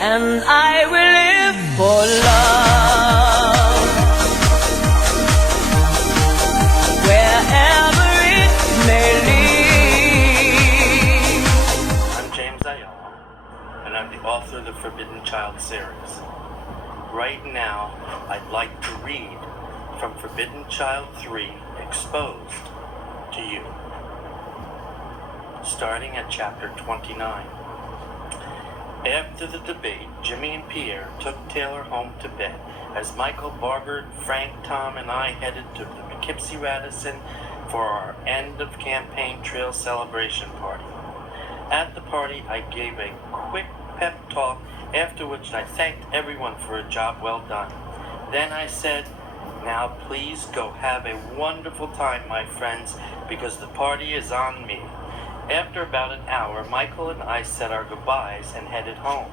and I will live for love. Wherever it may lead. I'm James Aiello, and I'm the author of the Forbidden Child series. Right now, I'd like to read from Forbidden Child 3, Exposed, to you. Starting at chapter 29. After the debate, Jimmy and Pierre took Taylor home to bed as Michael, Barbara, Frank, Tom, and I headed to the Poughkeepsie Radisson for our end-of-campaign trail celebration party. At the party, I gave a quick pep talk, after which I thanked everyone for a job well done. Then I said, "Now please go have a wonderful time, my friends, because the party is on me." After about an hour, Michael and I said our goodbyes and headed home.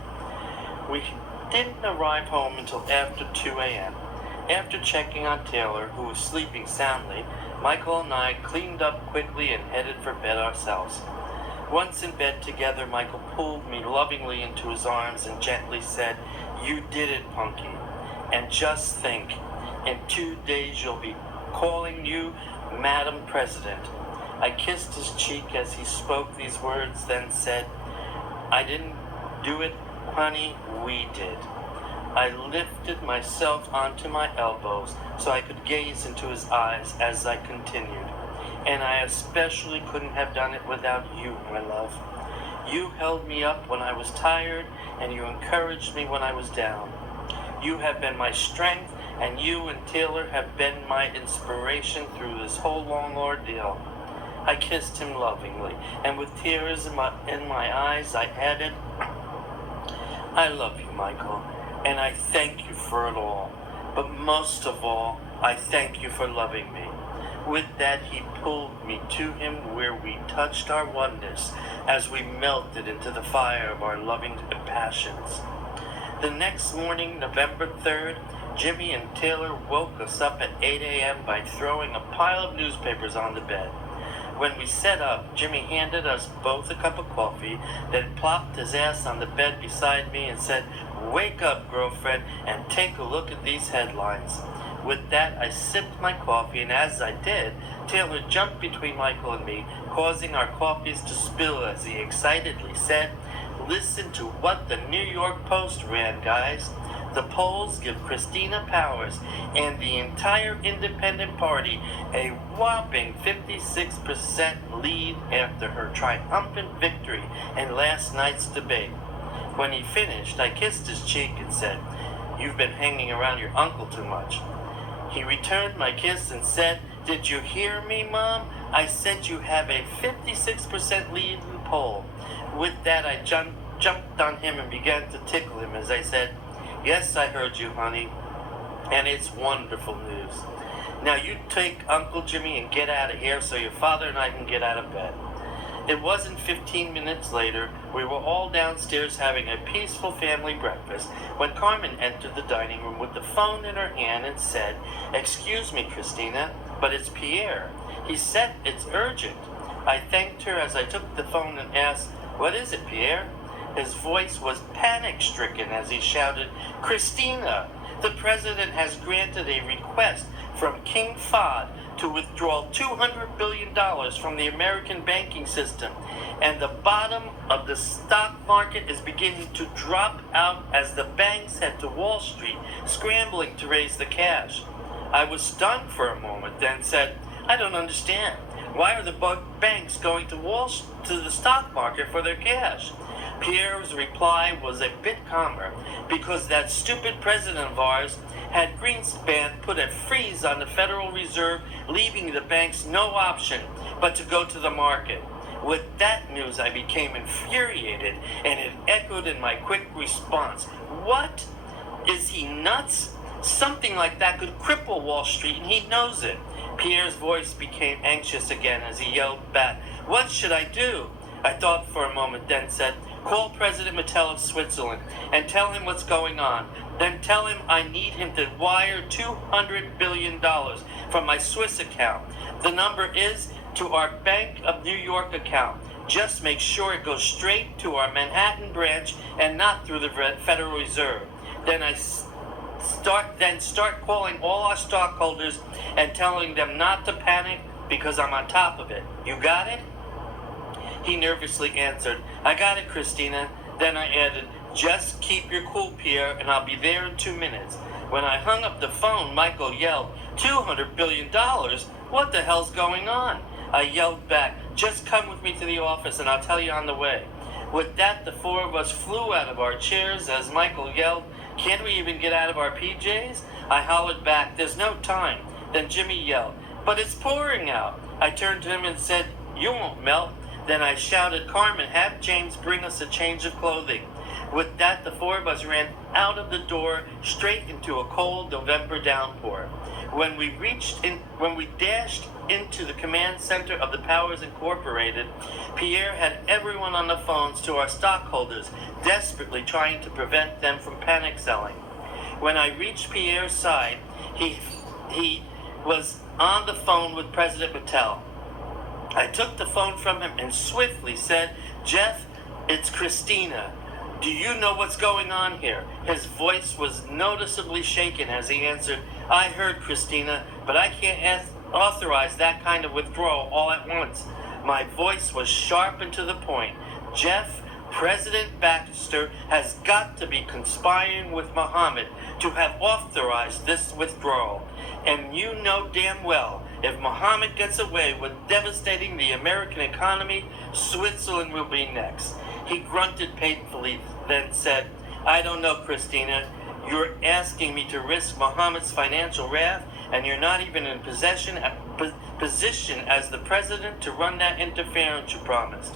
We didn't arrive home until after 2 a.m. After checking on Taylor, who was sleeping soundly, Michael and I cleaned up quickly and headed for bed ourselves. Once in bed together, Michael pulled me lovingly into his arms and gently said, "You did it, Punky. And just think, in 2 days you'll be calling you Madam President." I kissed his cheek as he spoke these words, then said, "I didn't do it, honey, we did." I lifted myself onto my elbows so I could gaze into his eyes as I continued. "And I especially couldn't have done it without you, my love. You held me up when I was tired, and you encouraged me when I was down. You have been my strength, and you and Taylor have been my inspiration through this whole long ordeal." I kissed him lovingly, and with tears in my eyes, I added, "I love you, Michael, and I thank you for it all. But most of all, I thank you for loving me." With that, he pulled me to him where we touched our oneness as we melted into the fire of our loving passions. The next morning, November 3rd, Jimmy and Taylor woke us up at 8 a.m. by throwing a pile of newspapers on the bed. When we sat up, Jimmy handed us both a cup of coffee, then plopped his ass on the bed beside me and said, "Wake up, girlfriend, and take a look at these headlines." With that, I sipped my coffee, and as I did, Taylor jumped between Michael and me, causing our coffees to spill as he excitedly said, "Listen to what the New York Post ran, guys. The polls give Christina Powers and the entire Independent Party a whopping 56% lead after her triumphant victory in last night's debate." When he finished, I kissed his cheek and said, "You've been hanging around your uncle too much." He returned my kiss and said, "Did you hear me, Mom? I said you have a 56% lead in the poll." With that, I jumped on him and began to tickle him as I said, "Yes, I heard you, honey, and it's wonderful news. Now you take Uncle Jimmy and get out of here so your father and I can get out of bed." It wasn't 15 minutes later. We were all downstairs having a peaceful family breakfast when Carmen entered the dining room with the phone in her hand and said, "Excuse me, Christina, but it's Pierre. He said it's urgent." I thanked her as I took the phone and asked, "What is it, Pierre?" His voice was panic-stricken as he shouted, "Christina, the president has granted a request from King Fahd to withdraw $200 billion from the American banking system, and the bottom of the stock market is beginning to drop out as the banks head to Wall Street, scrambling to raise the cash." I was stunned for a moment, then said, "I don't understand. Why are the banks going to the stock market for their cash?" Pierre's reply was a bit calmer, "Because that stupid president of ours had Greenspan put a freeze on the Federal Reserve, leaving the banks no option but to go to the market." With that news, I became infuriated, and it echoed in my quick response. "What? Is he nuts? Something like that could cripple Wall Street, and he knows it." Pierre's voice became anxious again as he yelled back, "What should I do?" I thought for a moment, then said, "Call President Mattel of Switzerland and tell him what's going on. Then tell him I need him to wire $200 billion from my Swiss account. The number is to our Bank of New York account. Just make sure it goes straight to our Manhattan branch and not through the Federal Reserve. Then start calling all our stockholders and telling them not to panic because I'm on top of it. You got it?" He nervously answered, "I got it, Christina." Then I added, "Just keep your cool, Pierre, and I'll be there in 2 minutes." When I hung up the phone, Michael yelled, $200 billion? What the hell's going on?" I yelled back, "Just come with me to the office and I'll tell you on the way." With that, the four of us flew out of our chairs as Michael yelled, "Can't we even get out of our PJs?" I hollered back, "There's no time." Then Jimmy yelled, "But it's pouring out." I turned to him and said, "You won't melt." Then I shouted, "Carmen, have James bring us a change of clothing." With that, the four of us ran out of the door straight into a cold November downpour. When we dashed into the command center of the Powers Incorporated, Pierre had everyone on the phones to our stockholders, desperately trying to prevent them from panic selling. When I reached Pierre's side, he was on the phone with President Mattel. I took the phone from him and swiftly said, "Jeff, it's Christina. Do you know what's going on here?" His voice was noticeably shaken as he answered, "I heard, Christina, but I can't authorize that kind of withdrawal all at once." My voice was sharp and to the point. "Jeff, President Baxter has got to be conspiring with Mohammed to have authorized this withdrawal. And you know damn well, if Mohammed gets away with devastating the American economy, Switzerland will be next." He grunted painfully, then said, "I don't know, Christina. You're asking me to risk Mohammed's financial wrath, and you're not even in position as the president to run that interference you promised."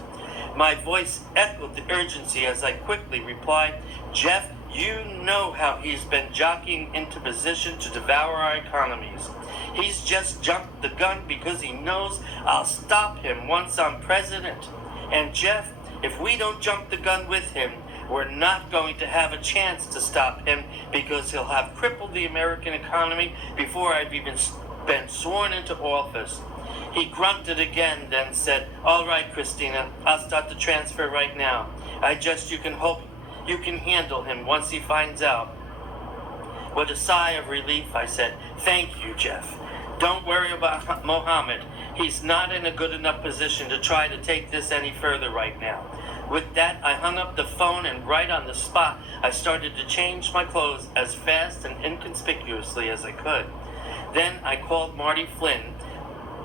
My voice echoed the urgency as I quickly replied, "Jeff, you know how he's been jockeying into position to devour our economies. He's just jumped the gun because he knows I'll stop him once I'm president. And Jeff, if we don't jump the gun with him, we're not going to have a chance to stop him because he'll have crippled the American economy before I've even been sworn into office." He grunted again, then said, "All right, Christina, I'll start the transfer right now. You can hope you can handle him once he finds out." With a sigh of relief, I said, "Thank you, Jeff. Don't worry about Mohammed. He's not in a good enough position to try to take this any further right now." With that, I hung up the phone, and right on the spot, I started to change my clothes as fast and inconspicuously as I could. Then I called Marty Flynn,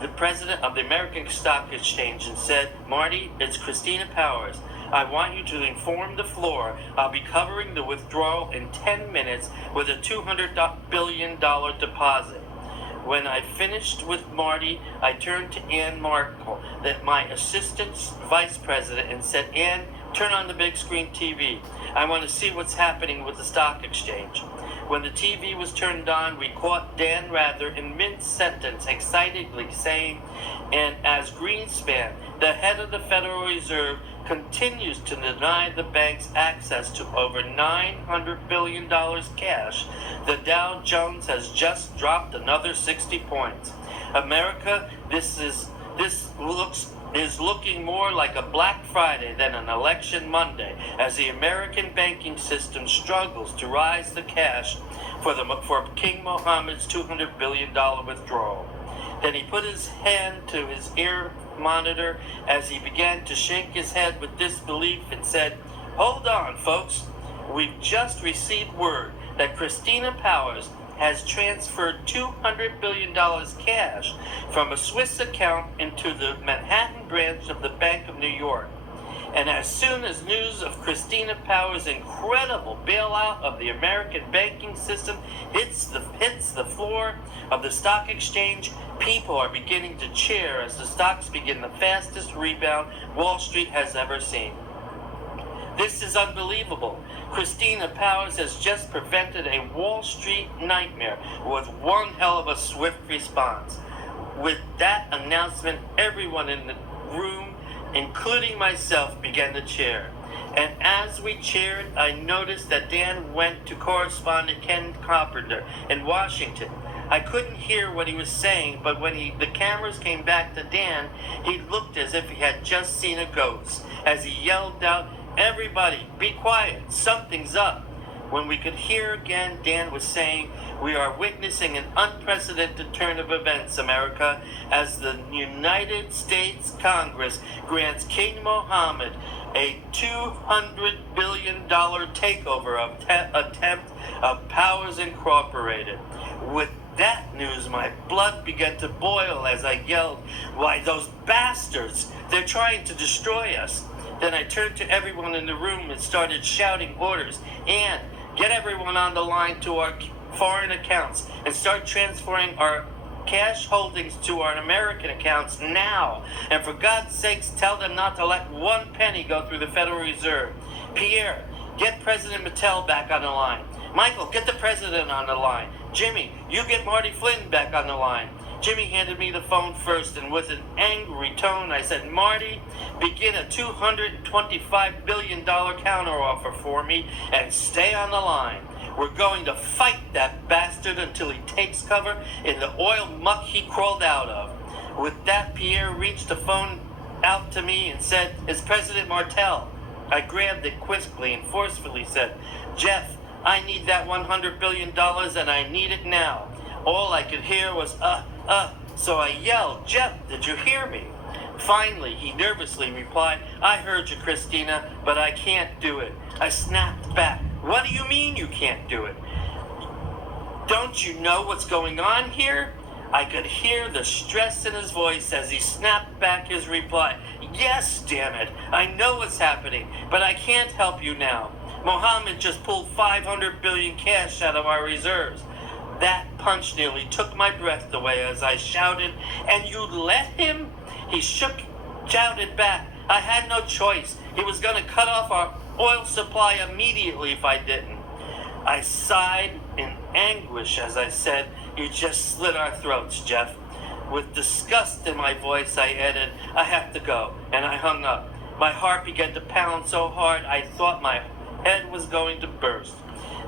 the president of the American Stock Exchange, and said, "Marty, it's Christina Powers. I want you to inform the floor I'll be covering the withdrawal in 10 minutes with a $200 billion deposit." When I finished with Marty, I turned to Ann Markle, my assistant vice president, and said, "Ann, turn on the big screen TV. I want to see what's happening with the stock exchange." When the TV was turned on, we caught Dan Rather in mid-sentence excitedly saying, "And as Greenspan, the head of the Federal Reserve, continues to deny the banks access to over $900 billion cash, the Dow Jones has just dropped another 60 points. America, this is looking more like a Black Friday than an election Monday, as the American banking system struggles to raise the cash for King Mohammed's $200 billion withdrawal." Then he put his hand to his ear monitor as he began to shake his head with disbelief and said, "Hold on, folks. We've just received word that Christina Powers has transferred $200 billion cash from a Swiss account into the Manhattan branch of the Bank of New York. And as soon as news of Christina Powers' incredible bailout of the American banking system hits the floor of the stock exchange, people are beginning to cheer as the stocks begin the fastest rebound Wall Street has ever seen. This is unbelievable. Christina Powers has just prevented a Wall Street nightmare with one hell of a swift response." With that announcement, everyone in the room, including myself, began to cheer. And as we cheered, I noticed that Dan went to correspondent Ken Carpenter in Washington. I couldn't hear what he was saying, but when the cameras came back to Dan, he looked as if he had just seen a ghost, as he yelled out, "Everybody, be quiet, something's up." When we could hear again, Dan was saying, "We are witnessing an unprecedented turn of events, America, as the United States Congress grants King Mohammed a $200 billion takeover attempt of Powers Incorporated." With that news, my blood began to boil as I yelled, "Why, those bastards! They're trying to destroy us." Then I turned to everyone in the room and started shouting orders. "And get everyone on the line to our foreign accounts and start transferring our cash holdings to our American accounts now. And for God's sakes, tell them not to let one penny go through the Federal Reserve. Pierre, get President Mattel back on the line. Michael, get the president on the line. Jimmy, you get Marty Flynn back on the line." Jimmy handed me the phone first, and with an angry tone I said, "Marty, begin a $225 billion counteroffer for me and stay on the line. We're going to fight that bastard until he takes cover in the oil muck he crawled out of." With that, Pierre reached the phone out to me and said, "It's President Martel." I grabbed it quickly and forcefully said, "Jeff, I need that $100 billion and I need it now." All I could hear was, so I yelled, "Jeff, did you hear me?" Finally, he nervously replied, "I heard you, Christina, but I can't do it." I snapped back, "What do you mean you can't do it? Don't you know what's going on here?" I could hear the stress in his voice as he snapped back his reply. "Yes, damn it, I know what's happening, but I can't help you now. Mohammed just pulled $500 billion cash out of our reserves." That punch nearly took my breath away as I shouted, "And you let him?" He shouted back, "I had no choice. He was going to cut off our oil supply immediately if I didn't." I sighed in anguish as I said, "You just slit our throats, Jeff." With disgust in my voice, I added, "I have to go," and I hung up. My heart began to pound so hard I thought my head was going to burst.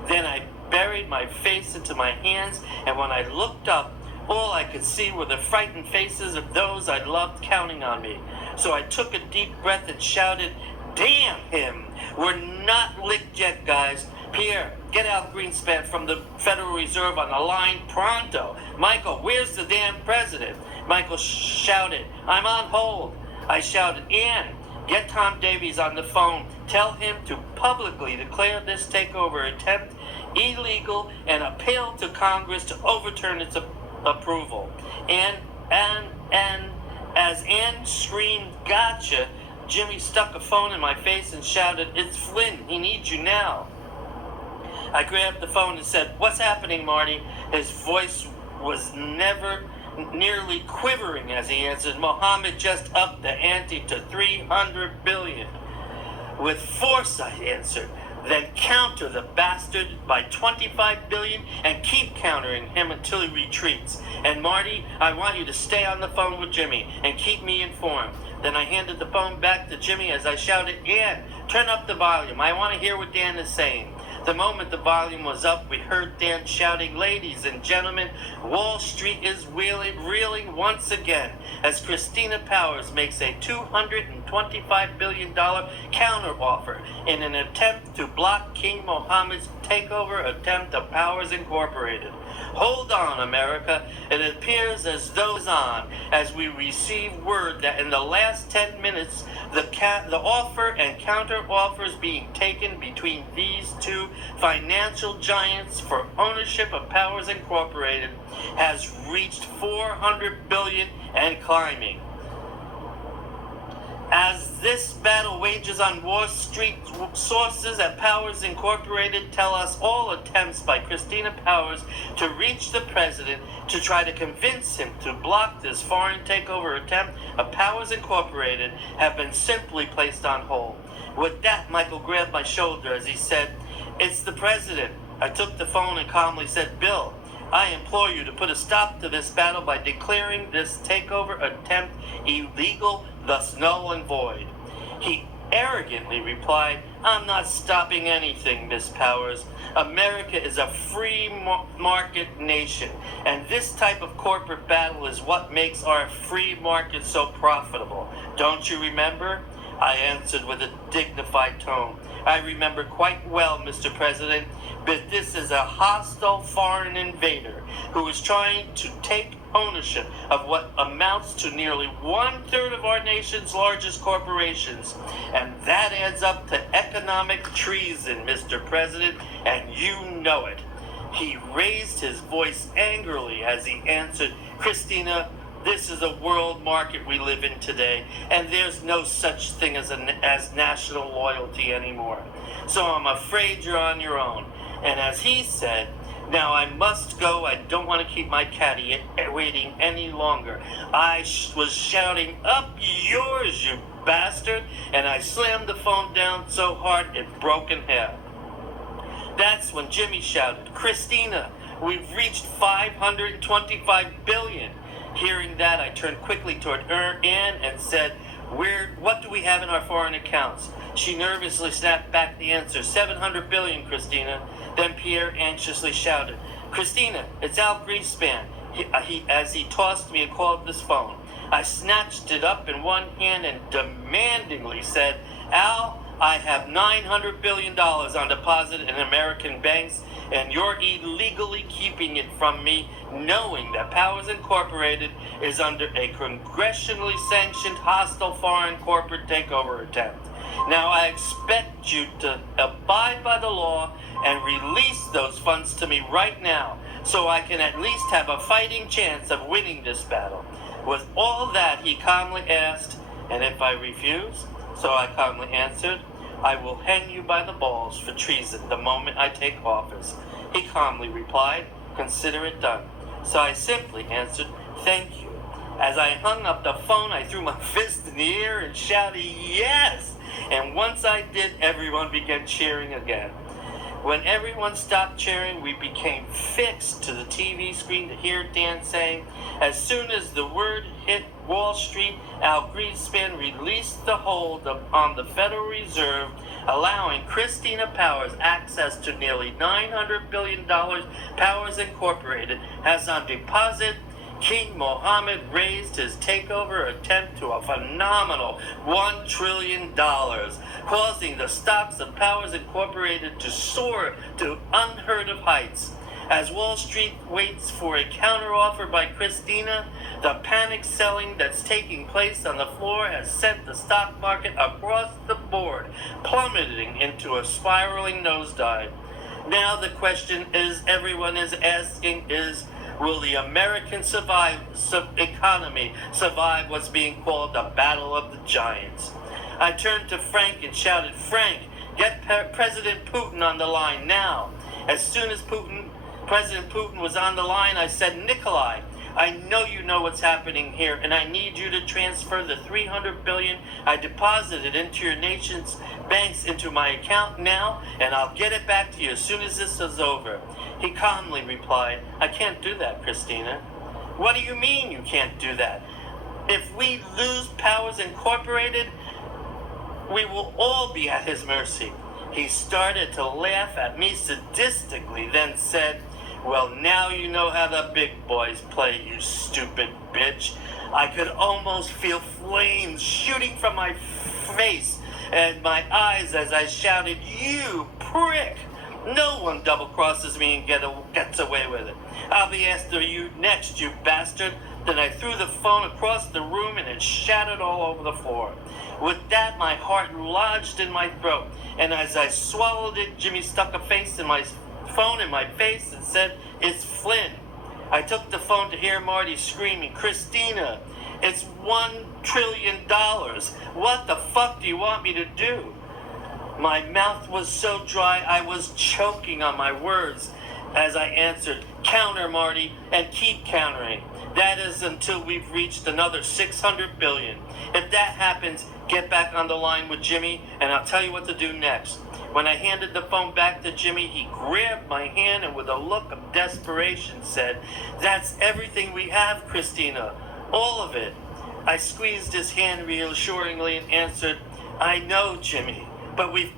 Then I buried my face into my hands, and when I looked up, all I could see were the frightened faces of those I loved counting on me. So I took a deep breath and shouted, "Damn him! We're not licked yet, guys. Pierre, get Al Greenspan from the Federal Reserve on the line pronto. Michael, where's the damn president?" Michael shouted, "I'm on hold." I shouted, "Ann, get Tom Davies on the phone. Tell him to publicly declare this takeover attempt illegal and appeal to Congress to overturn its approval." And as Ann screamed, "Gotcha," Jimmy stuck a phone in my face and shouted, "It's Flynn. He needs you now." I grabbed the phone and said, "What's happening, Marty?" His voice was never nearly quivering as he answered, "Mohammed just upped the ante to $300 billion. With force," I answered. "Then counter the bastard by $25 billion and keep countering him until he retreats. And Marty, I want you to stay on the phone with Jimmy and keep me informed." Then I handed the phone back to Jimmy as I shouted, "Ann, turn up the volume. I want to hear what Dan is saying." The moment the volume was up, we heard Dan shouting, "Ladies and gentlemen, Wall Street is reeling once again as Christina Powers makes a $225 billion counteroffer in an attempt to block King Mohammed's takeover attempt of Powers Incorporated. Hold on, America. It appears as though it's on as we receive word that in the last 10 minutes, the offer and counter offers being taken between these two financial giants for ownership of Powers Incorporated has reached $400 billion and climbing. As this battle wages on Wall Street, sources at Powers Incorporated tell us all attempts by Christina Powers to reach the president to try to convince him to block this foreign takeover attempt of Powers Incorporated have been simply placed on hold. With that, Michael grabbed my shoulder as he said, "It's the president." I took the phone and calmly said, "Bill, I implore you to put a stop to this battle by declaring this takeover attempt illegal, thus null and void." He arrogantly replied, I'm not stopping anything, Miss Powers. America is a free market nation, and this type of corporate battle is what makes our free market so profitable. Don't you remember? I answered with a dignified tone. I remember quite well, Mr. President, but this is a hostile foreign invader who is trying to take ownership of what amounts to nearly 1/3 of our nation's largest corporations. And that adds up to economic treason, Mr. President, and you know it. He raised his voice angrily as he answered, Christina, this is a world market we live in today, and there's no such thing as national loyalty anymore. So I'm afraid you're on your own. And as he said, now I must go. I don't want to keep my caddy waiting any longer. I was shouting, up yours, you bastard, and I slammed the phone down so hard it broke in half. That's when Jimmy shouted, Christina, we've reached $525 billion. Hearing that, I turned quickly toward Anne and said, what do we have in our foreign accounts? She nervously snapped back the answer, $700 billion, Christina. Then Pierre anxiously shouted, Christina, it's Al Greenspan. As he tossed me a cordless phone. I snatched it up in one hand and demandingly said, Al, I have $900 billion on deposit in American banks, and you're illegally keeping it from me, knowing that Powers Incorporated is under a congressionally sanctioned hostile foreign corporate takeover attempt. Now I expect you to abide by the law and release those funds to me right now, so I can at least have a fighting chance of winning this battle. With all that, he calmly asked, and if I refuse? So I calmly answered, I will hang you by the balls for treason the moment I take office. He calmly replied, consider it done. So I simply answered, thank you. As I hung up the phone, I threw my fist in the air and shouted, yes! And once I did, everyone began cheering again. When everyone stopped cheering, we became fixed to the TV screen to hear Dan saying, as soon as the word hit Wall Street, Al Greenspan released the hold on the Federal Reserve, allowing Christina Powers access to nearly $900 billion Powers Incorporated has on deposit. King Mohammed raised his takeover attempt to a phenomenal $1 trillion, causing the stocks of Powers Incorporated to soar to unheard of heights. As Wall Street waits for a counteroffer by Christina, the panic selling that's taking place on the floor has sent the stock market across the board, plummeting into a spiraling nosedive. Now the question everyone is asking is, will the American economy survive what's being called the Battle of the Giants? I turned to Frank and shouted, Frank, get President Putin on the line now. As soon as President Putin was on the line, I said, Nikolai, I know you know what's happening here, and I need you to transfer the $300 billion I deposited into your nation's banks into my account now, and I'll get it back to you as soon as this is over. He calmly replied, I can't do that, Christina. What do you mean you can't do that? If we lose Powers Incorporated, we will all be at his mercy. He started to laugh at me sadistically, then said, well, now you know how the big boys play, you stupid bitch. I could almost feel flames shooting from my face and my eyes as I shouted, you prick! No one double-crosses me and gets away with it. I'll be after you next, you bastard. Then I threw the phone across the room and it shattered all over the floor. With that, my heart lodged in my throat, and as I swallowed it, Jimmy stuck a phone in my face and said, it's Flynn. I took the phone to hear Marty screaming, Christina, it's $1 trillion. What the fuck do you want me to do? My mouth was so dry I was choking on my words as I answered, counter, Marty, and keep countering. That is until we've reached another $600 billion. If that happens, get back on the line with Jimmy, and I'll tell you what to do next. When I handed the phone back to Jimmy, he grabbed my hand and with a look of desperation said, that's everything we have, Christina. All of it. I squeezed his hand reassuringly and answered, I know, Jimmy, But we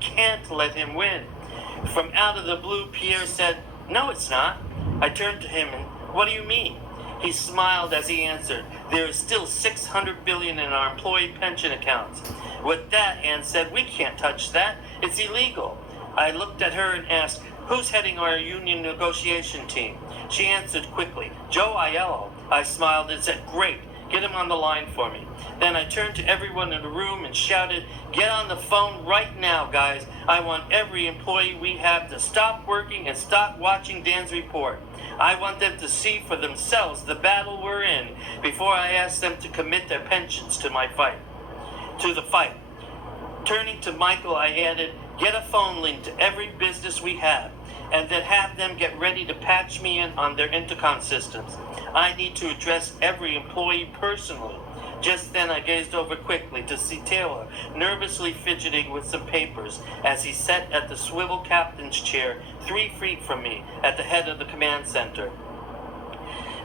can't let him win. From out of the blue, Pierre said, "No, it's not." I turned to him and, "What do you mean?" He smiled as he answered, "There is still $600 billion in our employee pension accounts." With that, Ann said, "We can't touch that. It's illegal." I looked at her and asked, "Who's heading our union negotiation team?" She answered quickly, "Joe Aiello." I smiled and said, "Great. Get him on the line for me." Then I turned to everyone in the room and shouted, "Get on the phone right now, guys. I want every employee we have to stop working and stop watching Dan's report. I want them to see for themselves the battle we're in before I ask them to commit their pensions to the fight." Turning to Michael, I added, "Get a phone link to every business we have, and then have them get ready to patch me in on their intercom systems. I need to address every employee personally." Just then I gazed over quickly to see Taylor nervously fidgeting with some papers as he sat at the swivel captain's chair 3 feet from me at the head of the command center.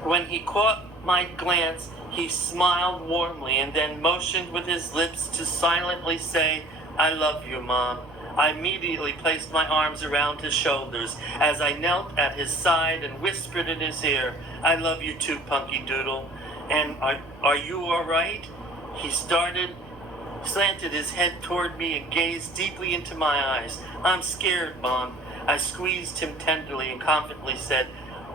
When he caught my glance, he smiled warmly and then motioned with his lips to silently say, "I love you, Mom." I immediately placed my arms around his shoulders as I knelt at his side and whispered in his ear, "I love you too, Punky Doodle. And are you all right?" He slanted his head toward me and gazed deeply into my eyes. "I'm scared, Mom." I squeezed him tenderly and confidently said,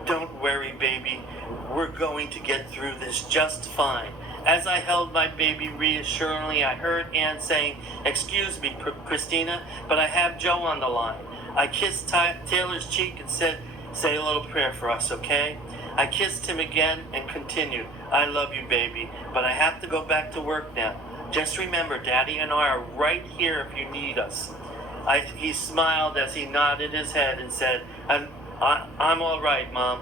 "Don't worry, baby. We're going to get through this just fine." As I held my baby reassuringly, I heard Ann saying, "Excuse me, Christina, but I have Joe on the line." I kissed Taylor's cheek and said, "Say a little prayer for us, okay?" I kissed him again and continued, "I love you, baby, but I have to go back to work now. Just remember, Daddy and I are right here if you need us." He smiled as he nodded his head and said, I'm all right, Mom."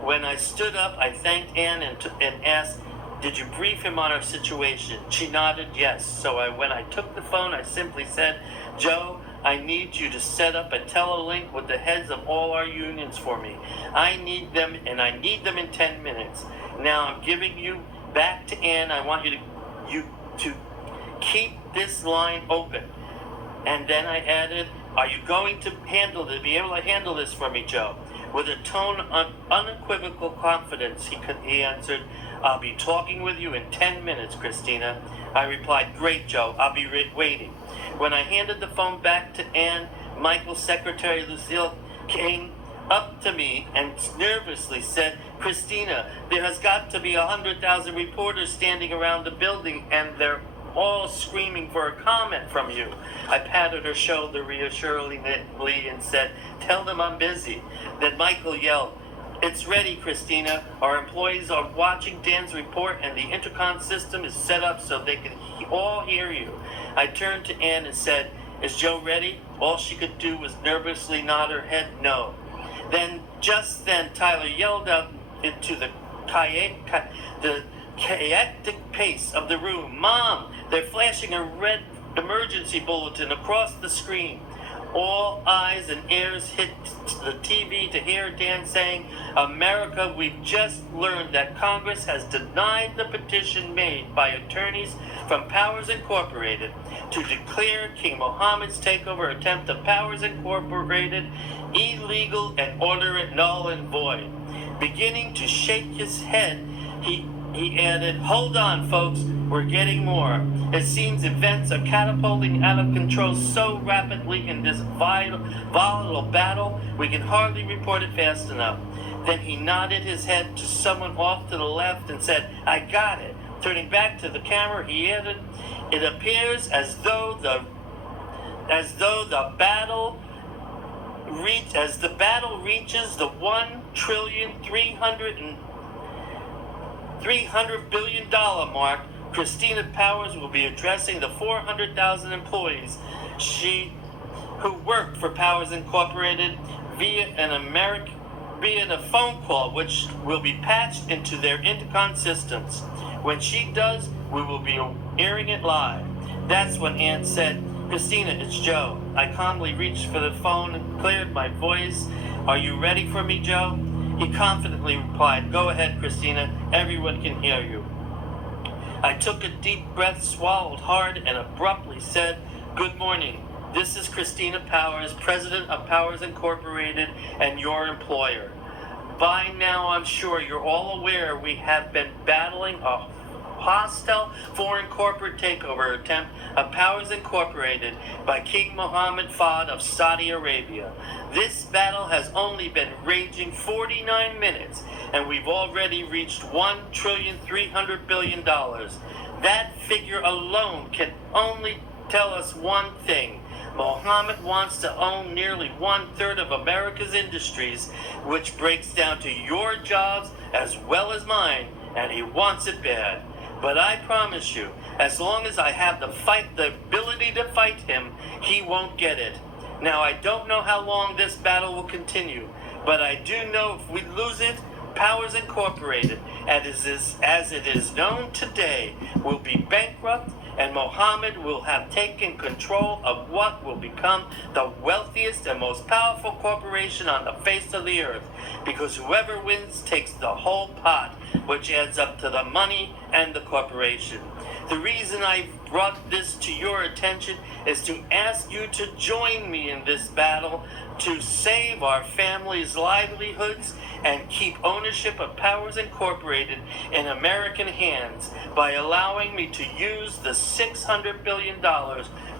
When I stood up, I thanked Ann and asked, "Did you brief him on our situation?" She nodded yes. So when I took the phone, I simply said, "Joe, I need you to set up a telelink with the heads of all our unions for me. I need them in 10 minutes. Now I'm giving you back to Ann. I want you to keep this line open." And then I added, "Are you going to be able to handle this for me, Joe?" With a tone of unequivocal confidence, he answered, "I'll be talking with you in 10 minutes, Christina." I replied, "Great, Joe. I'll be waiting." When I handed the phone back to Ann, Michael's secretary, Lucille, came up to me and nervously said, "Christina, there has got to be 100,000 reporters standing around the building, and they're all screaming for a comment from you." I patted her shoulder reassuringly and said, "Tell them I'm busy." Then Michael yelled, "It's ready, Christina. Our employees are watching Dan's report, and the intercom system is set up so they can all hear you." I turned to Ann and said, "Is Joe ready?" All she could do was nervously nod her head no. Just then, Tyler yelled out into the chaotic pace of the room, "Mom, they're flashing a red emergency bulletin across the screen." All eyes and ears hit the TV to hear Dan saying, "America, we've just learned that Congress has denied the petition made by attorneys from Powers Incorporated to declare King Mohammed's takeover attempt of Powers Incorporated illegal and order it null and void." Beginning to shake his head, he added, "Hold on, folks, we're getting more. It seems events are catapulting out of control so rapidly in this volatile battle, we can hardly report it fast enough." Then he nodded his head to someone off to the left and said, "I got it." Turning back to the camera, he added, "It appears as though the battle reaches the $1,300 billion mark, Christina Powers will be addressing the 400,000 employees who work for Powers Incorporated via a phone call which will be patched into their intercom systems. When she does, we will be airing it live." That's when Ann said, "Christina, it's Joe." I calmly reached for the phone and cleared my voice. "Are you ready for me, Joe?" He confidently replied, "Go ahead, Christina. Everyone can hear you." I took a deep breath, swallowed hard, and abruptly said, Good morning. This is Christina Powers, President of Powers Incorporated and your employer. By now, I'm sure you're all aware we have been battling a hostile foreign corporate takeover attempt of Powers Incorporated by King Mohammed Fahd of Saudi Arabia. This battle has only been raging 49 minutes, and we've already reached $1,300,000,000,000. That figure alone can only tell us one thing. Mohammed wants to own nearly 1/3 of America's industries, which breaks down to your jobs as well as mine, and he wants it bad. But I promise you, as long as I have the ability to fight him, he won't get it. Now, I don't know how long this battle will continue, but I do know if we lose it, Powers Incorporated, as it is known today, will be bankrupt, and Mohammed will have taken control of what will become the wealthiest and most powerful corporation on the face of the earth, because whoever wins takes the whole pot, which adds up to the money and the corporation. The reason I brought this to your attention is to ask you to join me in this battle to save our families' livelihoods and keep ownership of Powers Incorporated in American hands by allowing me to use the $600 billion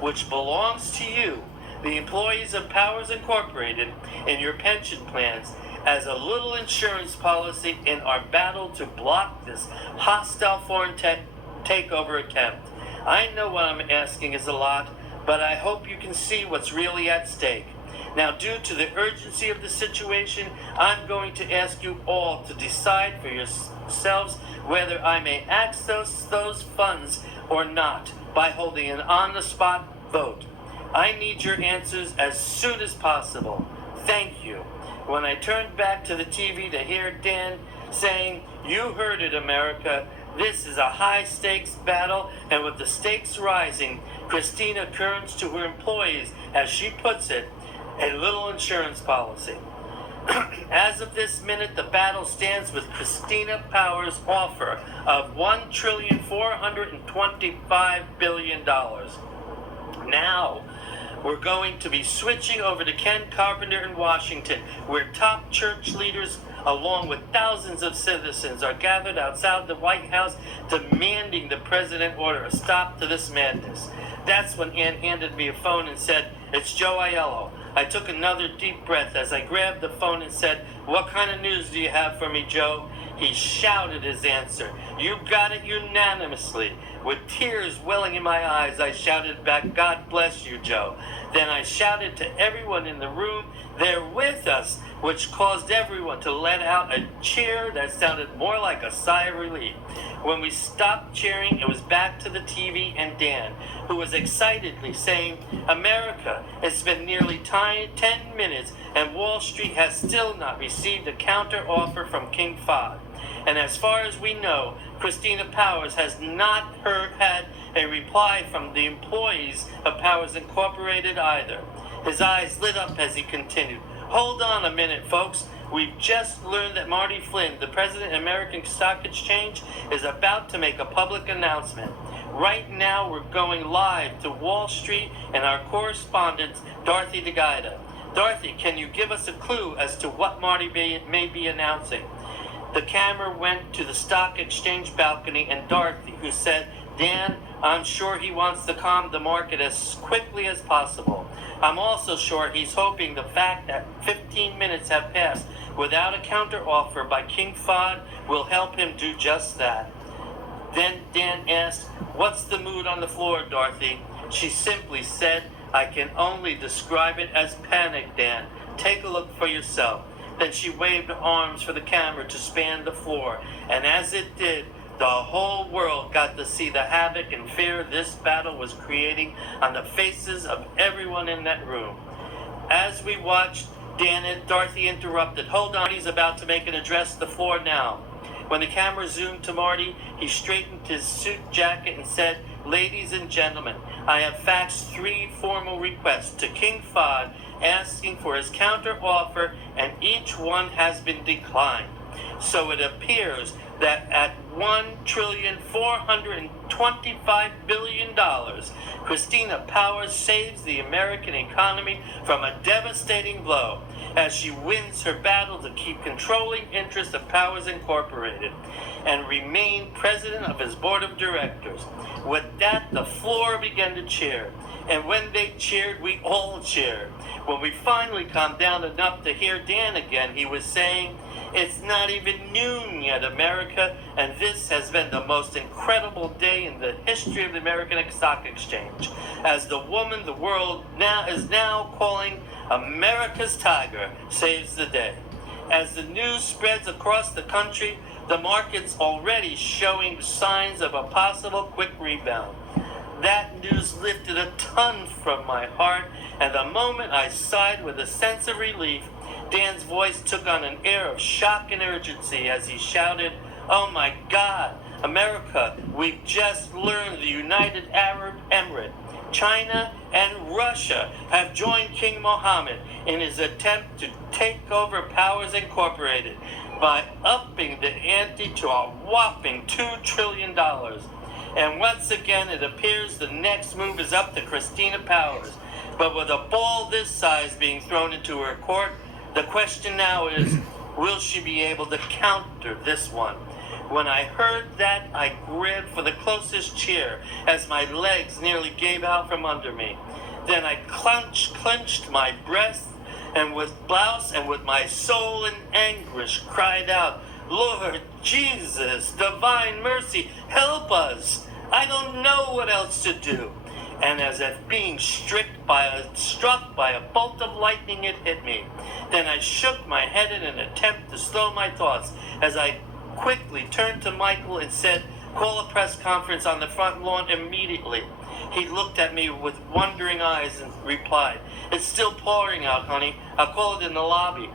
which belongs to you, the employees of Powers Incorporated, in your pension plans as a little insurance policy in our battle to block this hostile foreign takeover attempt. I know what I'm asking is a lot, but I hope you can see what's really at stake. Now, due to the urgency of the situation, I'm going to ask you all to decide for yourselves whether I may access those funds or not by holding an on-the-spot vote. I need your answers as soon as possible. Thank you. When I turned back to the TV to hear Dan saying, "You heard it, America. This is a high-stakes battle," and with the stakes rising, Christina turns to her employees, as she puts it, a little insurance policy. As of this minute, the battle stands with Christina Powers' offer of $1,425,000,000,000. Now, we're going to be switching over to Ken Carpenter in Washington, where top church leaders, along with thousands of citizens, are gathered outside the White House demanding the president order a stop to this madness. That's when Ann handed me a phone and said, "It's Joe Aiello." I took another deep breath as I grabbed the phone and said, "What kind of news do you have for me, Joe?" He shouted his answer, "You got it unanimously." With tears welling in my eyes, I shouted back, "God bless you, Joe." Then I shouted to everyone in the room, "They're with us," which caused everyone to let out a cheer that sounded more like a sigh of relief. When we stopped cheering, it was back to the TV and Dan, who was excitedly saying, "America, it's been nearly 10 minutes and Wall Street has still not received a counter offer from King Fahd. And as far as we know, Christina Powers has not had a reply from the employees of Powers Incorporated either." His eyes lit up as he continued, "Hold on a minute, folks. We've just learned that Marty Flynn, the president of American Stock Exchange, is about to make a public announcement. Right now, we're going live to Wall Street and our correspondent, Dorothy DeGuida. Dorothy, can you give us a clue as to what Marty may be announcing?" The camera went to the stock exchange balcony and Dorothy, who said, "Dan, I'm sure he wants to calm the market as quickly as possible. I'm also sure he's hoping the fact that 15 minutes have passed without a counteroffer by King Fahd will help him do just that." Then Dan asked, "What's the mood on the floor, Dorothy?" She simply said, "I can only describe it as panic, Dan. Take a look for yourself." Then she waved her arms for the camera to span the floor, and as it did, the whole world got to see the havoc and fear this battle was creating on the faces of everyone in that room. As we watched, Dorothy interrupted, "Hold on, he's about to make an address to the floor now." When the camera zoomed to Marty, he straightened his suit jacket and said, "Ladies and gentlemen, I have faxed 3 formal requests to King Fahd asking for his counter offer, and each one has been declined. So it appears that at $1,425,000,000,000, Christina Powers saves the American economy from a devastating blow as she wins her battle to keep controlling interest of Powers Incorporated and remain president of his board of directors. With that, the floor began to cheer. And when they cheered, we all cheered. When we finally calmed down enough to hear Dan again, he was saying, "It's not even noon yet, America, and this has been the most incredible day in the history of the American Stock Exchange, as the woman the world is now calling America's Tiger saves the day." As the news spreads across the country, the market's already showing signs of a possible quick rebound. That news lifted a ton from my heart, and the moment I sighed with a sense of relief, Dan's voice took on an air of shock and urgency as he shouted, "Oh my God, America, we've just learned the United Arab Emirates, China, and Russia have joined King Mohammed in his attempt to take over Powers Incorporated by upping the ante to a whopping $2 trillion. And once again, it appears the next move is up to Christina Powers. But with a ball this size being thrown into her court, the question now is, will she be able to counter this one?" When I heard that, I grabbed for the closest chair as my legs nearly gave out from under me. Then I clenched my breast and with blouse and with my soul in anguish cried out, "Lord Jesus, divine mercy, help us! I don't know what else to do." And as if being struck by a bolt of lightning, it hit me. Then I shook my head in an attempt to slow my thoughts as I quickly turned to Michael and said, "Call a press conference on the front lawn immediately." He looked at me with wondering eyes and replied, "It's still pouring out, honey. I'll call it in the lobby."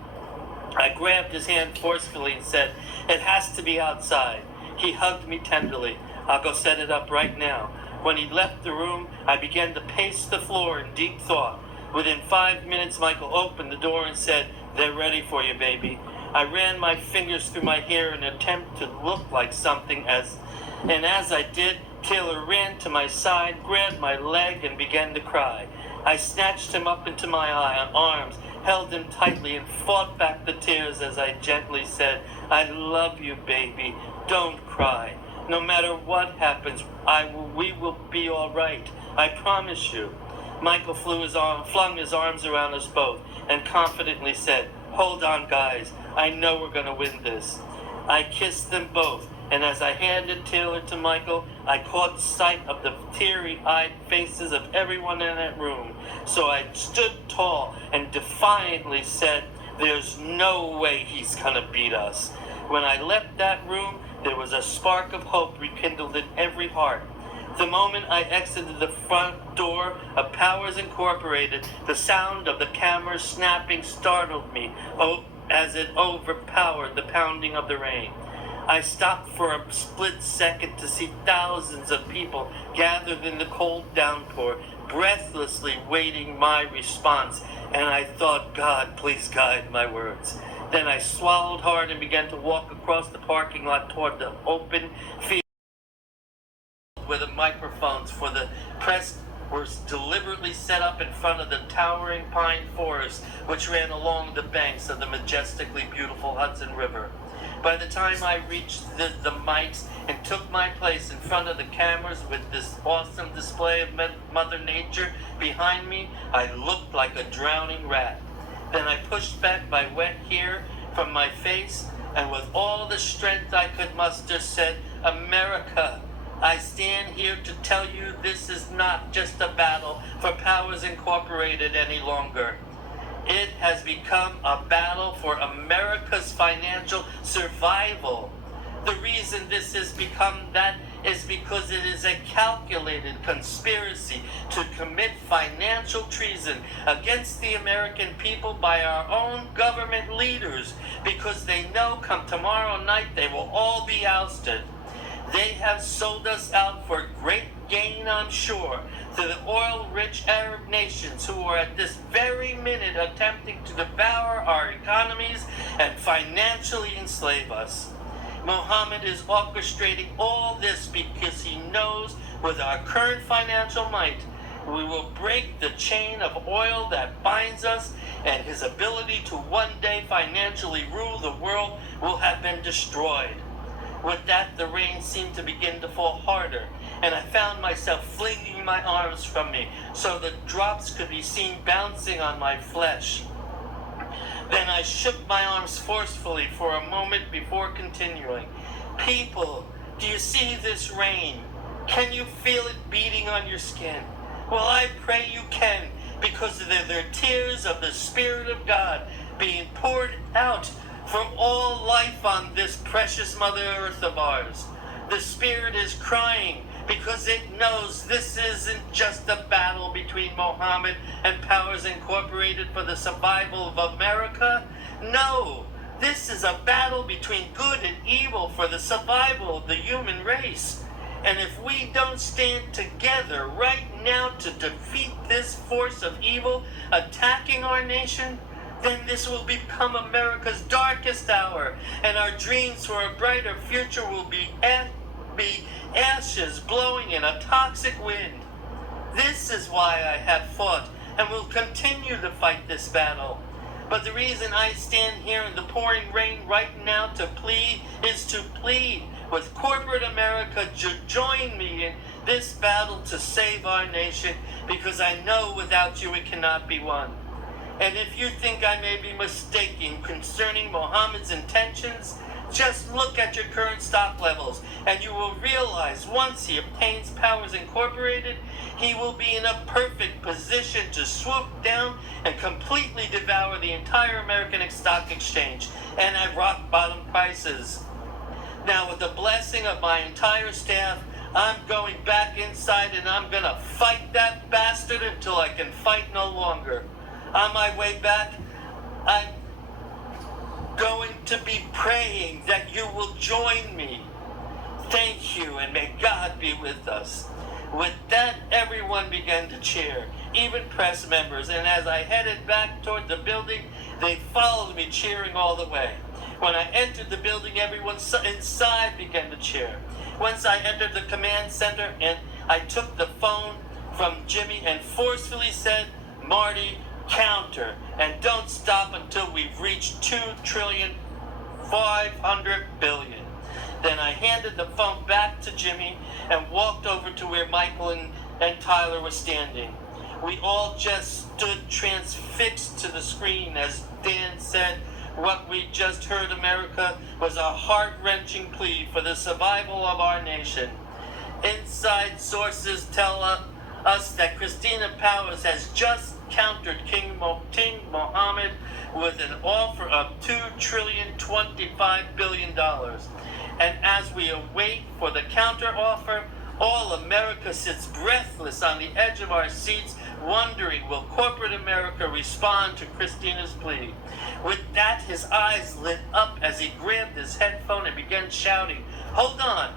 I grabbed his hand forcefully and said, "It has to be outside." He hugged me tenderly. "I'll go set it up right now." When he left the room, I began to pace the floor in deep thought. Within 5 minutes, Michael opened the door and said, "They're ready for you, baby." I ran my fingers through my hair in an attempt to look like something, as I did, Taylor ran to my side, grabbed my leg, and began to cry. I snatched him up into my arms, held him tightly, and fought back the tears as I gently said, "I love you, baby. Don't cry. No matter what happens, we will be all right. I promise you." Michael flung his arms around us both and confidently said, "Hold on, guys. I know we're going to win this." I kissed them both, and as I handed Taylor to Michael, I caught sight of the teary-eyed faces of everyone in that room. So I stood tall and defiantly said, "There's no way he's going to beat us." When I left that room, there was a spark of hope rekindled in every heart. The moment I exited the front door of Powers Incorporated, the sound of the camera snapping startled me as it overpowered the pounding of the rain. I stopped for a split second to see thousands of people gathered in the cold downpour, breathlessly waiting my response, and I thought, "God, please guide my words." Then I swallowed hard and began to walk across the parking lot toward the open field where the microphones for the press were deliberately set up in front of the towering pine forest which ran along the banks of the majestically beautiful Hudson River. By the time I reached the mics and took my place in front of the cameras with this awesome display of Mother Nature behind me, I looked like a drowning rat. Then I pushed back my wet hair from my face and with all the strength I could muster said, "America, I stand here to tell you this is not just a battle for Powers Incorporated any longer. It has become a battle for America's financial survival. The reason this has become that is because it is a calculated conspiracy to commit financial treason against the American people by our own government leaders, because they know come tomorrow night they will all be ousted. They have sold us out for great gain, I'm sure, to the oil-rich Arab nations who are at this very minute attempting to devour our economies and financially enslave us. Mohammed is orchestrating all this because he knows with our current financial might, we will break the chain of oil that binds us, and his ability to one day financially rule the world will have been destroyed. With that, the rain seemed to begin to fall harder, and I found myself flinging my arms from me so the drops could be seen bouncing on my flesh. Then I shook my arms forcefully for a moment before continuing. People, do you see this rain? Can you feel it beating on your skin? Well, I pray you can, because they're the tears of the Spirit of God being poured out for all life on this precious Mother Earth of ours. The Spirit is crying because it knows this isn't just a battle between Mohammed and Powers Incorporated for the survival of America. No, this is a battle between good and evil for the survival of the human race. And if we don't stand together right now to defeat this force of evil attacking our nation, then this will become America's darkest hour, and our dreams for a brighter future will be ashes blowing in a toxic wind. This is why I have fought and will continue to fight this battle. But the reason I stand here in the pouring rain right now to plead is to plead with corporate America to join me in this battle to save our nation, because I know without you it cannot be won. And if you think I may be mistaken concerning Mohammed's intentions, just look at your current stock levels, and you will realize once he obtains Powers Incorporated, he will be in a perfect position to swoop down and completely devour the entire American stock exchange, and at rock bottom prices. Now, with the blessing of my entire staff, I'm going back inside and I'm gonna fight that bastard until I can fight no longer. On my way back, I'm going to be praying that you will join me. Thank you, and may God be with us. With that, everyone began to cheer, even press members, and as I headed back toward the building, they followed me cheering all the way. When I entered the building, everyone inside began to cheer. Once I entered the command center, and I took the phone from Jimmy and forcefully said, "Marty, counter, and don't stop until we've reached 2,500,000,000,000. Then I handed the phone back to Jimmy and walked over to where Michael and Tyler were standing. We all just stood transfixed to the screen as Dan said, what we just heard, America, was a heart-wrenching plea for the survival of our nation. Inside sources tell us that Christina Powers has just countered King Mohammed with an offer of $2,025,000,000,000. And as we await for the counter offer, all America sits breathless on the edge of our seats, wondering, will corporate America respond to Christina's plea? With that, his eyes lit up as he grabbed his headphone and began shouting, hold on,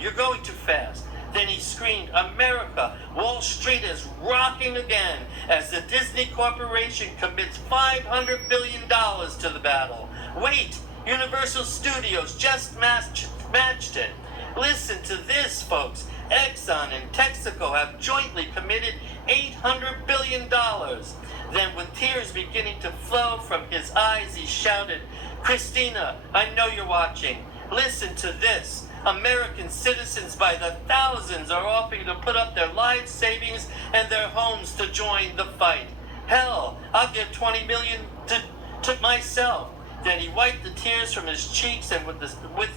you're going too fast." Then he screamed, "America, Wall Street is rocking again as the Disney Corporation commits $500 billion to the battle. Wait, Universal Studios just matched it. Listen to this, folks. Exxon and Texaco have jointly committed $800 billion. Then, with tears beginning to flow from his eyes, he shouted, "Christina, I know you're watching. Listen to this. American citizens by the thousands are offering to put up their life savings and their homes to join the fight. Hell, I'll give $20 million to myself." Then he wiped the tears from his cheeks and with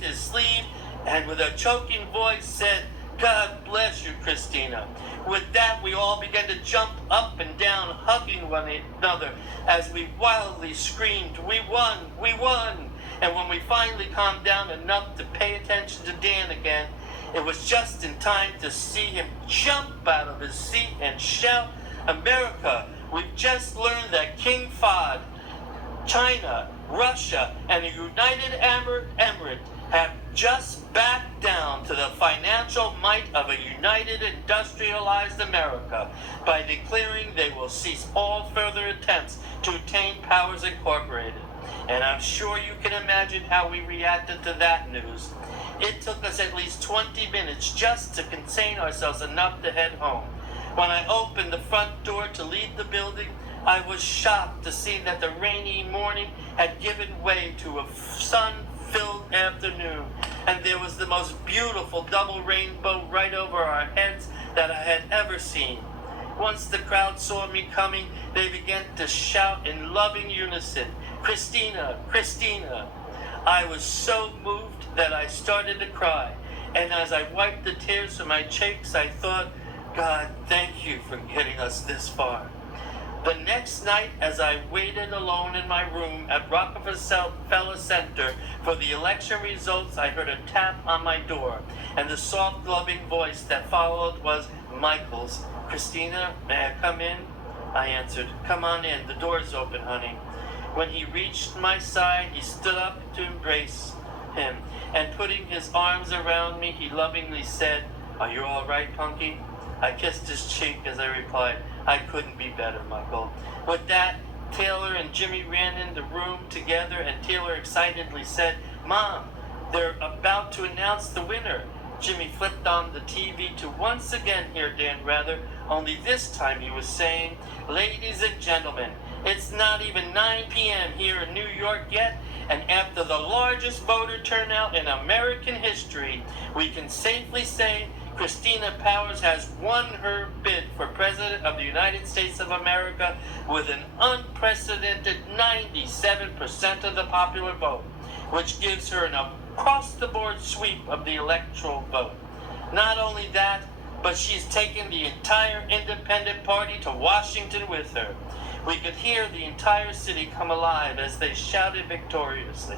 his sleeve, and with a choking voice said, "God bless you, Christina." With that, we all began to jump up and down, hugging one another as we wildly screamed, "We won! We won!" And when we finally calmed down enough to pay attention to Dan again, it was just in time to see him jump out of his seat and shout, "America, we've just learned that King Fahd, China, Russia, and the United Emirates have just backed down to the financial might of a united industrialized America by declaring they will cease all further attempts to obtain Powers Incorporated. And I'm sure you can imagine how we reacted to that news. It took us at least 20 minutes just to contain ourselves enough to head home. When I opened the front door to leave the building, I was shocked to see that the rainy morning had given way to a sun-filled afternoon, and there was the most beautiful double rainbow right over our heads that I had ever seen. Once the crowd saw me coming, they began to shout in loving unison, "Christina, Christina." I was so moved that I started to cry, and as I wiped the tears from my cheeks, I thought, God, thank you for getting us this far. The next night, as I waited alone in my room at Rockefeller Center for the election results, I heard a tap on my door, and the soft, loving voice that followed was Michael's. "Christina, may I come in?" I answered, "Come on in, the door's open, honey." When he reached my side, he stood up to embrace him, and putting his arms around me, he lovingly said, "Are you all right, Punky?" I kissed his cheek as I replied, "I couldn't be better, Michael." With that, Taylor and Jimmy ran in the room together, and Taylor excitedly said, "Mom, they're about to announce the winner." Jimmy flipped on the TV to once again hear Dan Rather, only this time he was saying, "Ladies and gentlemen, it's not even 9 p.m. here in New York yet, and after the largest voter turnout in American history, we can safely say Christina Powers has won her bid for President of the United States of America with an unprecedented 97% of the popular vote, which gives her an across-the-board sweep of the electoral vote. Not only that, but she's taken the entire independent party to Washington with her." We could hear the entire city come alive as they shouted victoriously.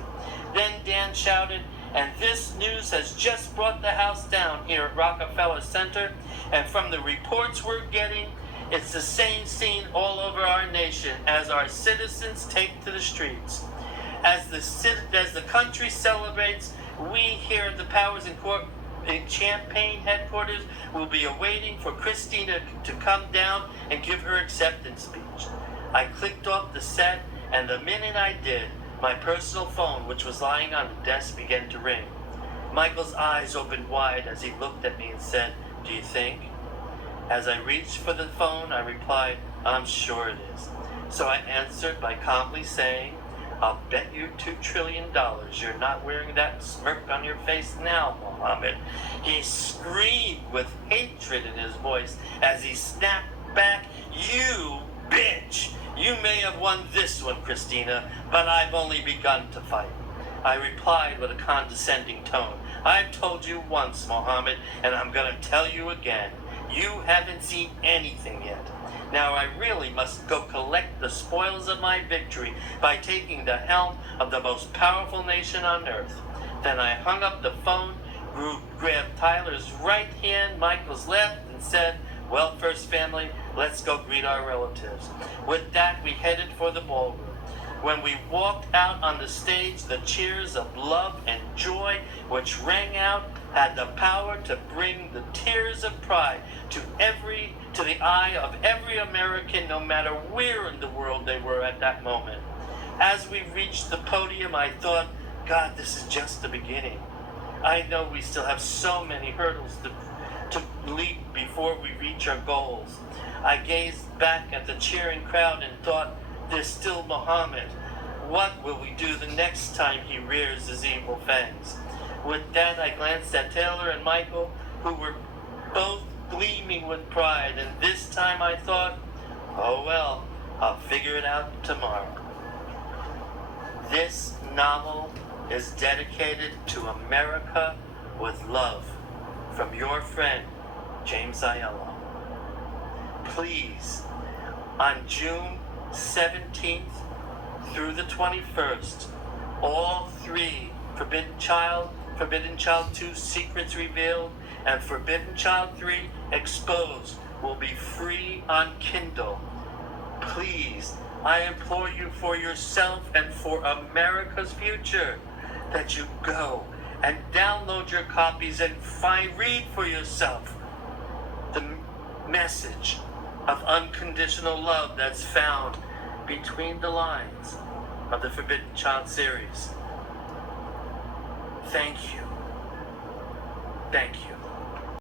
Then Dan shouted, "And this news has just brought the house down here at Rockefeller Center, and from the reports we're getting, it's the same scene all over our nation as our citizens take to the streets. As the country celebrates, we here at the Powers in Champaign headquarters will be awaiting for Christina to come down and give her acceptance speech." I clicked off the set, and the minute I did, my personal phone, which was lying on the desk, began to ring. Michael's eyes opened wide as he looked at me and said, "Do you think?" As I reached for the phone, I replied, "I'm sure it is." So I answered by calmly saying, "I'll bet you $2 trillion you're not wearing that smirk on your face now, Mohammed." He screamed with hatred in his voice as he snapped back, "You bitch! You may have won this one, Christina, but I've only begun to fight." I replied with a condescending tone, "I've told you once, Mohammed, and I'm going to tell you again. You haven't seen anything yet. Now I really must go collect the spoils of my victory by taking the helm of the most powerful nation on earth." Then I hung up the phone, grabbed Tyler's right hand, Michael's left, and said, "Well, First Family, let's go greet our relatives." With that, we headed for the ballroom. When we walked out on the stage, the cheers of love and joy which rang out had the power to bring the tears of pride to the eye of every American, no matter where in the world they were at that moment. As we reached the podium, I thought, God, this is just the beginning. I know we still have so many hurdles to leap before we reach our goals. I gazed back at the cheering crowd and thought, there's still Muhammad. What will we do the next time he rears his evil fangs? With that, I glanced at Taylor and Michael, who were both gleaming with pride, and this time I thought, oh well, I'll figure it out tomorrow. This novel is dedicated to America with love, from your friend, James Aiello. Please, on June 17th through the 21st, all three Forbidden Child 2 Secrets Revealed, and Forbidden Child 3 Exposed will be free on Kindle. Please, I implore you for yourself and for America's future that you go and download your copies and read for yourself the message of unconditional love that's found between the lines of the Forbidden Child series. Thank you. Thank you.